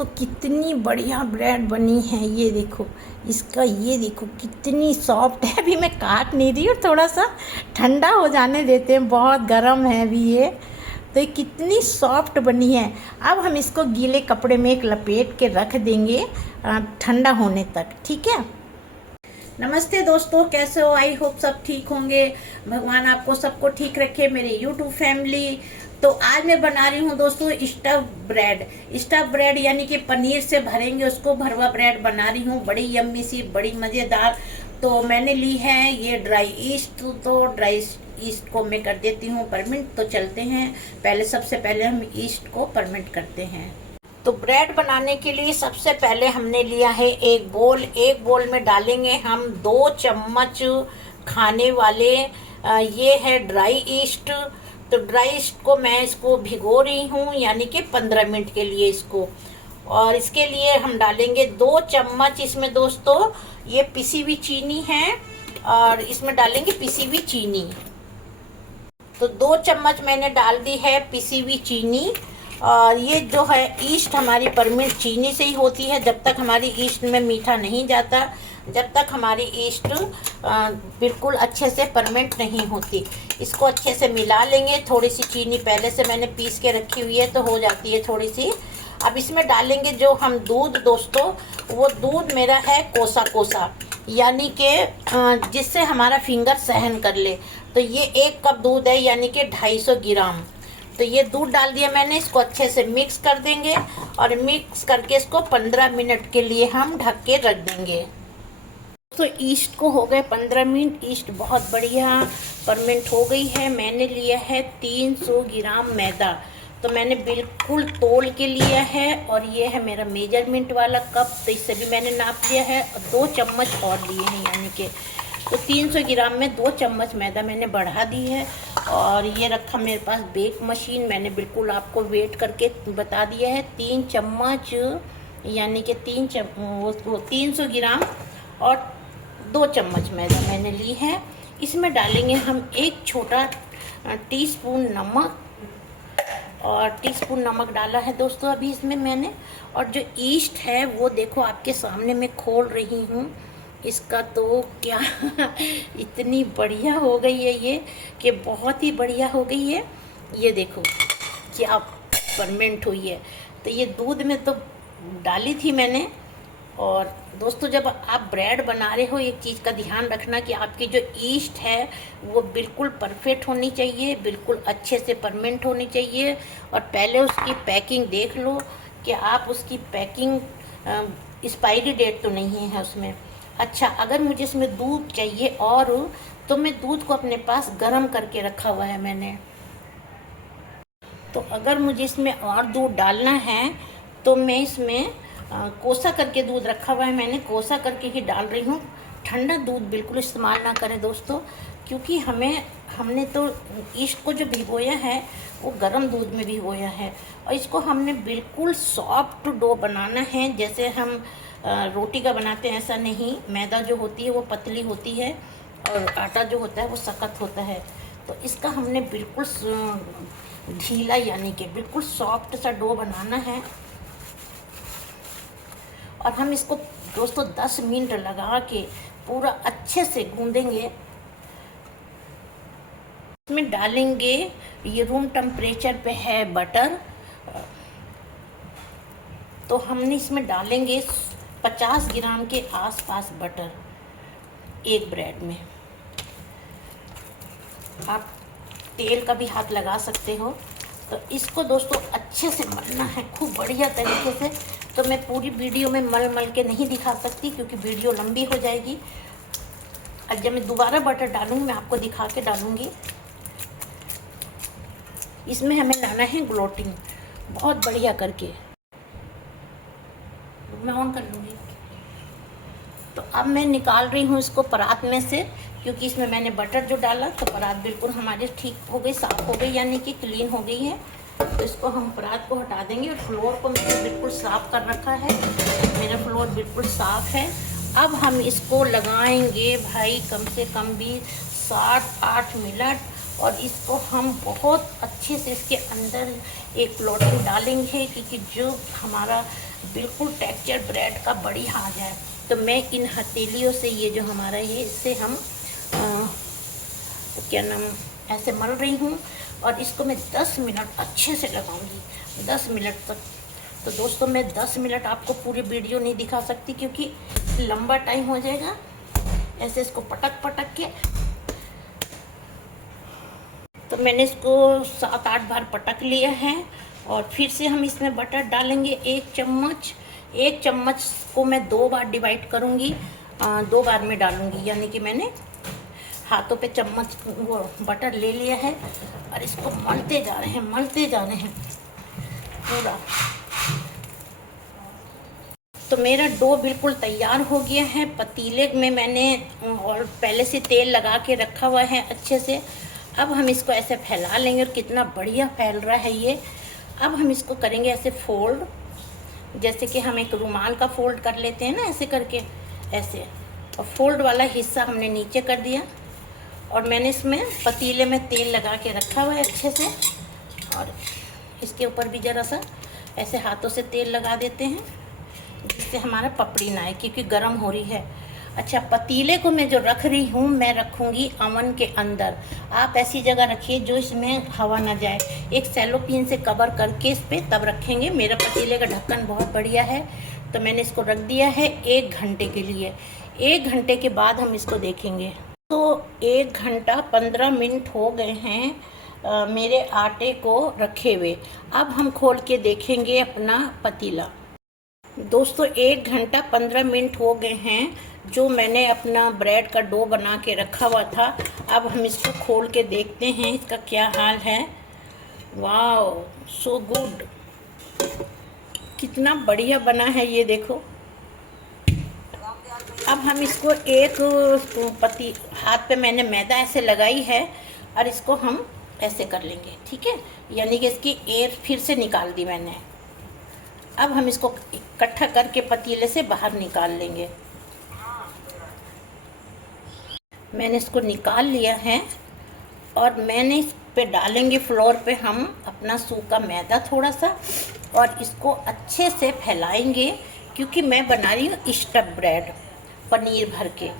तो कितनी बढ़िया ब्रेड बनी है, ये देखो इसका, ये देखो कितनी सॉफ्ट है। अभी मैं काट नहीं रही और थोड़ा सा ठंडा हो जाने देते हैं, बहुत गर्म है अभी ये। तो ये कितनी सॉफ्ट बनी है। अब हम इसको गीले कपड़े में एक लपेट के रख देंगे ठंडा होने तक, ठीक है। नमस्ते दोस्तों, कैसे हो? आई होप सब ठीक होंगे। भगवान आपको सबको ठीक रखे, मेरे यूट्यूब फैमिली। तो आज मैं बना रही हूँ दोस्तों स्टफ ब्रेड। स्टफ ब्रेड यानी कि पनीर से भरेंगे उसको, भरवा ब्रेड बना रही हूँ, बड़ी यम्मी सी, बड़ी मज़ेदार। तो मैंने ली है ये ड्राई ईस्ट, तो ड्राई ईस्ट को मैं कर देती हूँ परमिट। तो चलते हैं, पहले सबसे पहले हम ईस्ट को परमिट करते हैं। तो ब्रेड बनाने के लिए सबसे पहले हमने लिया है एक बोल। एक बोल में डालेंगे हम 2 चम्मच खाने वाले ये है ड्राई ईस्ट। तो ड्राई ईस्ट को मैं इसको भिगो रही हूँ, यानी कि 15 मिनट के लिए इसको। और इसके लिए हम डालेंगे 2 चम्मच इसमें दोस्तों ये पिसी हुई चीनी है, और इसमें डालेंगे पिसी हुई चीनी। तो 2 चम्मच मैंने डाल दी है पिसी हुई चीनी। और ये जो है ईस्ट हमारी परमिट चीनी से ही होती है। जब तक हमारी ईस्ट में मीठा नहीं जाता, जब तक हमारी ईस्ट बिल्कुल अच्छे से परमिट नहीं होती। इसको अच्छे से मिला लेंगे। थोड़ी सी चीनी पहले से मैंने पीस के रखी हुई है, तो हो जाती है थोड़ी सी। अब इसमें डालेंगे जो हम दूध दोस्तों, वो दूध मेरा है कोसा कोसा, यानी कि जिससे हमारा फिंगर सहन कर ले। तो ये 1 कप दूध है, यानी कि 250 ग्राम। तो ये दूध डाल दिया मैंने, इसको अच्छे से मिक्स कर देंगे। और मिक्स करके इसको 15 मिनट के लिए हम ढक के रख देंगे। तो ईस्ट को हो गए 15 मिनट, ईस्ट बहुत बढ़िया परमेंट हो गई है। मैंने लिया है 300 ग्राम मैदा। तो मैंने बिल्कुल तोल के लिया है, और ये है मेरा मेजरमेंट वाला कप। तो इससे भी मैंने नाप लिया है, और 2 चम्मच और लिए हैं, यानी कि तो 300 ग्राम में 2 चम्मच मैदा मैंने बढ़ा दी है। और ये रखा मेरे पास बेक मशीन, मैंने बिल्कुल आपको वेट करके बता दिया है। 3 चम्मच यानी कि 300 ग्राम और 2 चम्मच मैदा मैंने ली है। इसमें डालेंगे हम 1 छोटा टीस्पून नमक, और टीस्पून नमक डाला है दोस्तों अभी इसमें मैंने। और जो ईस्ट है वो देखो आपके सामने मैं खोल रही हूँ इसका, तो क्या इतनी बढ़िया हो गई है ये, कि बहुत ही बढ़िया हो गई है। ये देखो क्या फर्मेंट हुई है। तो ये दूध में तो डाली थी मैंने। और दोस्तों जब आप ब्रेड बना रहे हो, एक चीज़ का ध्यान रखना कि आपकी जो ईस्ट है वो बिल्कुल परफेक्ट होनी चाहिए, बिल्कुल अच्छे से फर्मेंट होनी चाहिए। और पहले उसकी पैकिंग देख लो कि आप उसकी पैकिंग एक्सपायरी डेट तो नहीं है उसमें। अच्छा, अगर मुझे इसमें दूध चाहिए और, तो मैं दूध को अपने पास गर्म करके रखा हुआ है मैंने। तो अगर मुझे इसमें और दूध डालना है तो मैं इसमें कोसा करके दूध रखा हुआ है मैंने, कोसा करके ही डाल रही हूँ। ठंडा दूध बिल्कुल इस्तेमाल ना करें दोस्तों, क्योंकि हमने तो ईस्ट को जो भिगोया है वो गर्म दूध में भिगोया है। और इसको हमने बिल्कुल सॉफ्ट डो बनाना है, जैसे हम रोटी का बनाते हैं ऐसा नहीं। मैदा जो होती है वो पतली होती है, और आटा जो होता है वो सख्त होता है। तो इसका हमने बिल्कुल ढीला, यानी कि बिल्कुल सॉफ्ट सा डो बनाना है। और हम इसको दोस्तों 10 मिनट लगा के पूरा अच्छे से गूंदेंगे। इसमें डालेंगे, ये रूम टेम्परेचर पे है बटर। तो हमने इसमें डालेंगे 50 ग्राम के आसपास बटर एक ब्रेड में। आप तेल का भी हाथ लगा सकते हो। तो इसको दोस्तों अच्छे से मलना है खूब बढ़िया तरीके से। तो मैं पूरी वीडियो में मल के नहीं दिखा सकती, क्योंकि वीडियो लंबी हो जाएगी। और जब मैं दोबारा बटर डालूंगी मैं आपको दिखा के डालूंगी। इसमें हमें लाना है ग्लोटिंग बहुत बढ़िया करके। मैं ऑन कर लूँगी। तो अब मैं निकाल रही हूँ इसको परात में से, क्योंकि इसमें मैंने बटर जो डाला तो परात बिल्कुल हमारी ठीक हो गई, साफ़ हो गई, यानी कि क्लीन हो गई है। तो इसको हम परात को हटा देंगे। और फ्लोर को मैंने बिल्कुल साफ़ कर रखा है, मेरा फ्लोर बिल्कुल साफ़ है। अब हम इसको लगाएंगे भाई कम से कम भी 7-8 मिनट। और इसको हम बहुत अच्छे से इसके अंदर एक फ्लोटिंग डालेंगे, क्योंकि जो हमारा बिल्कुल टेक्सचर ब्रेड का बढ़िया आ जाए। तो मैं इन हथेलियों से ये जो हमारा ये इससे हम क्या नाम ऐसे मल रही हूँ और इसको मैं 10 मिनट अच्छे से लगाऊंगी, 10 मिनट तक। तो दोस्तों मैं 10 मिनट आपको पूरी वीडियो नहीं दिखा सकती क्योंकि लंबा टाइम हो जाएगा। ऐसे इसको पटक पटक के, तो मैंने इसको 7-8 बार पटक लिया है। और फिर से हम इसमें बटर डालेंगे 1 चम्मच। 1 चम्मच को मैं 2 बार डिवाइड करूँगी, 2 बार में डालूँगी, यानी कि मैंने हाथों पे चम्मच वो बटर ले लिया है और इसको मलते जा रहे हैं, मलते जा रहे हैं पूरा। तो मेरा डो बिल्कुल तैयार हो गया है। पतीले में मैंने और पहले से तेल लगा के रखा हुआ है अच्छे से। अब हम इसको ऐसे फैला लेंगे और कितना बढ़िया फैल रहा है ये। अब हम इसको करेंगे ऐसे फोल्ड, जैसे कि हम एक रुमाल का फोल्ड कर लेते हैं ना, ऐसे करके ऐसे। और फोल्ड वाला हिस्सा हमने नीचे कर दिया और मैंने इसमें पतीले में तेल लगा के रखा हुआ है अच्छे से। और इसके ऊपर भी ज़रा सा ऐसे हाथों से तेल लगा देते हैं जिससे हमारा पपड़ी ना आए, क्योंकि गर्म हो रही है। अच्छा, पतीले को मैं जो रख रही हूँ मैं रखूँगी अवन के अंदर। आप ऐसी जगह रखिए जो इसमें हवा ना जाए। एक सेलोपिन से कवर करके इस पर तब रखेंगे। मेरा पतीले का ढक्कन बहुत बढ़िया है, तो मैंने इसको रख दिया है 1 घंटे के लिए। 1 घंटे के बाद हम इसको देखेंगे। तो 1 घंटा 15 मिनट हो गए हैं मेरे आटे को रखे हुए। अब हम खोल के देखेंगे अपना पतीला। दोस्तों 1 घंटा 15 मिनट हो गए हैं जो मैंने अपना ब्रेड का डो बना के रखा हुआ था। अब हम इसको खोल के देखते हैं इसका क्या हाल है। वाओ, सो गुड, कितना बढ़िया बना है ये देखो। अब हम इसको एक हाथ पे मैंने मैदा ऐसे लगाई है और इसको हम ऐसे कर लेंगे, ठीक है। यानी कि इसकी एयर फिर से निकाल दी मैंने। अब हम इसको इकट्ठा करके पतीले से बाहर निकाल लेंगे। मैंने इसको निकाल लिया है और मैंने इस पे डालेंगे फ्लोर पे हम अपना सूखा मैदा थोड़ा सा और इसको अच्छे से फैलाएंगे, क्योंकि मैं बना रही हूँ स्टफ ब्रेड पनीर भर के।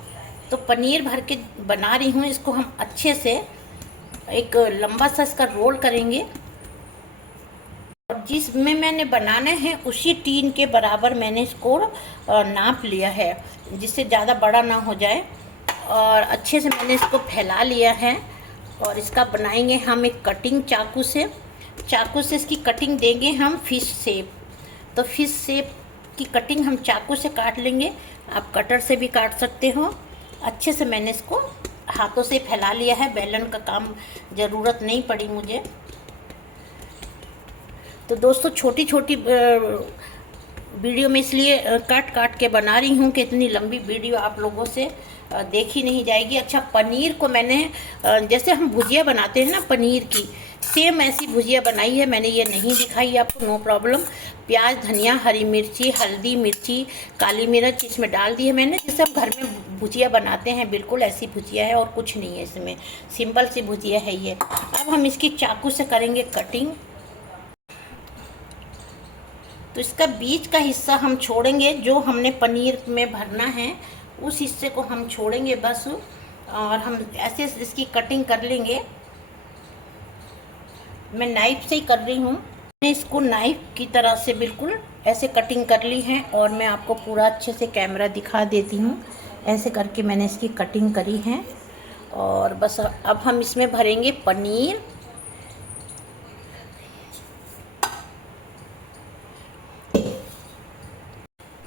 तो पनीर भर के बना रही हूँ, इसको हम अच्छे से एक लंबा सा इसका रोल करेंगे। और जिसमें मैंने बनाना है उसी टीन के बराबर मैंने इसको नाप लिया है, जिससे ज़्यादा बड़ा ना हो जाए। और अच्छे से मैंने इसको फैला लिया है और इसका बनाएंगे हम एक कटिंग चाकू से इसकी कटिंग देंगे हम फिश शेप। तो फिश शेप की कटिंग हम चाकू से काट लेंगे, आप कटर से भी काट सकते हो। अच्छे से मैंने इसको हाथों से फैला लिया है, बेलन का काम ज़रूरत नहीं पड़ी मुझे। तो दोस्तों छोटी छोटी वीडियो में इसलिए काट काट के बना रही हूँ कि इतनी लंबी वीडियो आप लोगों से देखी नहीं जाएगी। अच्छा, पनीर को मैंने जैसे हम भुजिया बनाते हैं ना पनीर की, सेम ऐसी भुजिया बनाई है मैंने। ये नहीं दिखाई आपको, नो प्रॉब्लम। प्याज, धनिया, हरी मिर्ची, हल्दी, मिर्ची, काली मिर्च इसमें डाल दी है मैंने, जैसे हम घर में भुजिया बनाते हैं बिल्कुल ऐसी भुजिया है और कुछ नहीं है इसमें, सिंपल सी भुजिया है ये। अब हम इसकी चाकू से करेंगे कटिंग। तो इसका बीच का हिस्सा हम छोड़ेंगे, जो हमने पनीर में भरना है उस हिस्से को हम छोड़ेंगे बस। और हम ऐसे इसकी कटिंग कर लेंगे। मैं नाइफ से ही कर रही हूँ, मैंने इसको नाइफ की तरह से बिल्कुल ऐसे कटिंग कर ली है। और मैं आपको पूरा अच्छे से कैमरा दिखा देती हूँ, ऐसे करके मैंने इसकी कटिंग करी है। और बस अब हम इसमें भरेंगे पनीर।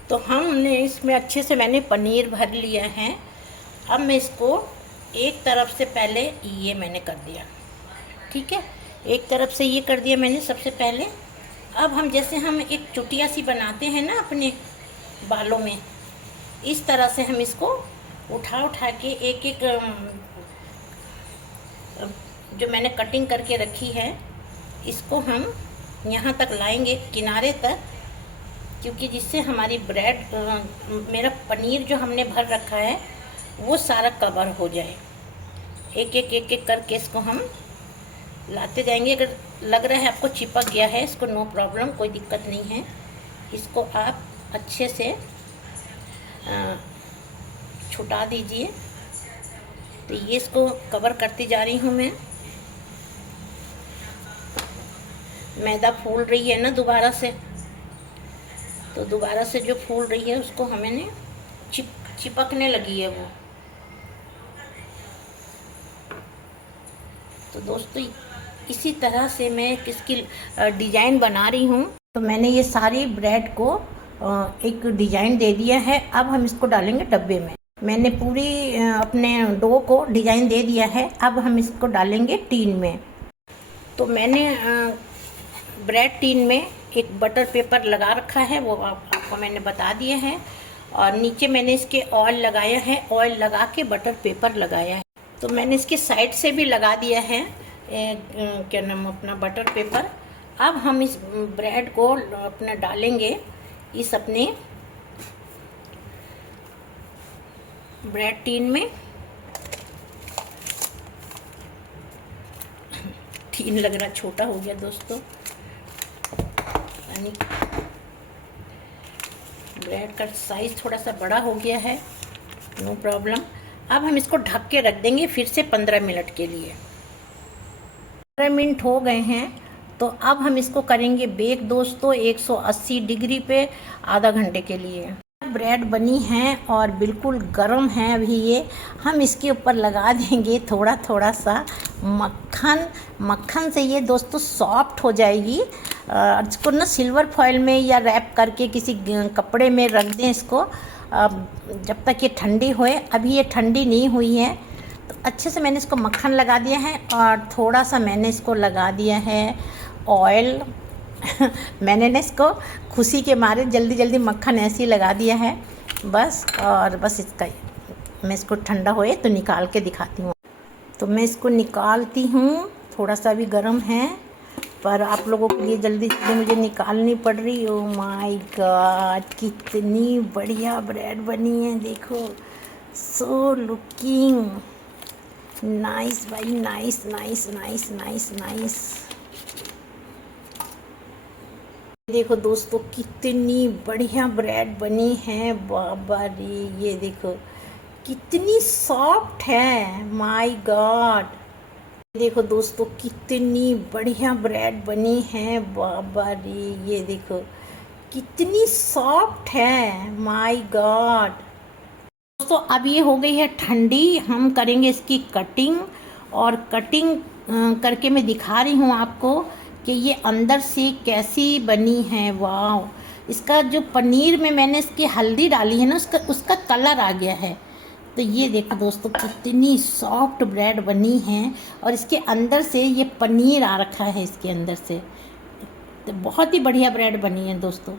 तो हमने इसमें अच्छे से मैंने पनीर भर लिया है। अब मैं इसको एक तरफ से पहले ये मैंने कर दिया, ठीक है, एक तरफ से ये कर दिया मैंने सबसे पहले। अब हम जैसे हम एक चुटिया सी बनाते हैं ना अपने बालों में, इस तरह से हम इसको उठा के एक एक जो मैंने कटिंग करके रखी है इसको हम यहाँ तक लाएंगे, किनारे तक, क्योंकि जिससे हमारी ब्रेड मेरा पनीर जो हमने भर रखा है वो सारा कवर हो जाए। एक एक करके इसको हम लाते जाएंगे। अगर लग रहा है आपको चिपक गया है, इसको नो प्रॉब्लम, कोई दिक्कत नहीं है, इसको आप अच्छे से छुटा दीजिए। तो ये इसको कवर करती जा रही हूँ मैं। मैदा फूल रही है ना दोबारा से, तो दोबारा से जो फूल रही है उसको हमें चिपकने लगी है वो। तो दोस्तों इसी तरह से मैं किसकी डिज़ाइन बना रही हूँ। तो मैंने ये सारी ब्रेड को एक डिज़ाइन दे दिया है। अब हम इसको डालेंगे डब्बे में। मैंने पूरी अपने डो को डिज़ाइन दे दिया है। अब हम इसको डालेंगे टीन में। तो मैंने ब्रेड टीन में एक बटर पेपर लगा रखा है, वो आपको मैंने बता दिया है। और नीचे मैंने इसके ऑयल लगाया है, ऑयल लगा के बटर पेपर लगाया है। तो मैंने इसके साइड से भी लगा दिया है क्या नाम अपना बटर पेपर। अब हम इस ब्रेड को अपना डालेंगे इस अपने ब्रेड टीन में। टीन लग रहा छोटा हो गया दोस्तों, यानी ब्रेड का साइज थोड़ा सा बड़ा हो गया है, नो प्रॉब्लम। अब हम इसको ढक के रख देंगे फिर से 15 मिनट के लिए। 15 मिनट हो गए हैं, तो अब हम इसको करेंगे बेक दोस्तों 180 डिग्री पे आधा घंटे के लिए। ब्रेड बनी है और बिल्कुल गर्म है अभी ये। हम इसके ऊपर लगा देंगे थोड़ा थोड़ा सा मक्खन। मक्खन से ये दोस्तों सॉफ्ट हो जाएगी। इसको ना सिल्वर फॉइल में या रैप करके किसी कपड़े में रख दें इसको, जब तक ये ठंडी होए। अभी ये ठंडी नहीं हुई है, तो अच्छे से मैंने इसको मक्खन लगा दिया है और थोड़ा सा मैंने इसको लगा दिया है ऑयल। मैंने ना इसको खुशी के मारे जल्दी जल्दी मक्खन ऐसे ही लगा दिया है बस। और बस इसका मैं इसको ठंडा होए तो निकाल के दिखाती हूँ। तो मैं इसको निकालती हूँ, थोड़ा सा भी गर्म है, पर आप लोगों के लिए जल्दी से मुझे निकालनी पड़ रही। ओ माय गॉड, कितनी बढ़िया ब्रेड बनी है देखो। सो लुकिंग नाइस भाई, nice nice nice nice nice. देखो दोस्तों कितनी बढ़िया ब्रेड बनी है, बाबा रे। ये देखो कितनी सॉफ्ट है, माय गॉड। देखो दोस्तों कितनी बढ़िया ब्रेड बनी है, बाबा रे। ये देखो कितनी सॉफ्ट है, माय गॉड। दोस्तों अब ये हो गई है ठंडी। हम करेंगे इसकी कटिंग, और कटिंग करके मैं दिखा रही हूँ आपको कि ये अंदर से कैसी बनी है। वाह, इसका जो पनीर में मैंने इसकी हल्दी डाली है ना, उसका कलर आ गया है। तो ये देखो दोस्तों कितनी सॉफ्ट ब्रेड बनी है, और इसके अंदर से ये पनीर आ रखा है इसके अंदर से। तो बहुत ही बढ़िया ब्रेड बनी है दोस्तों।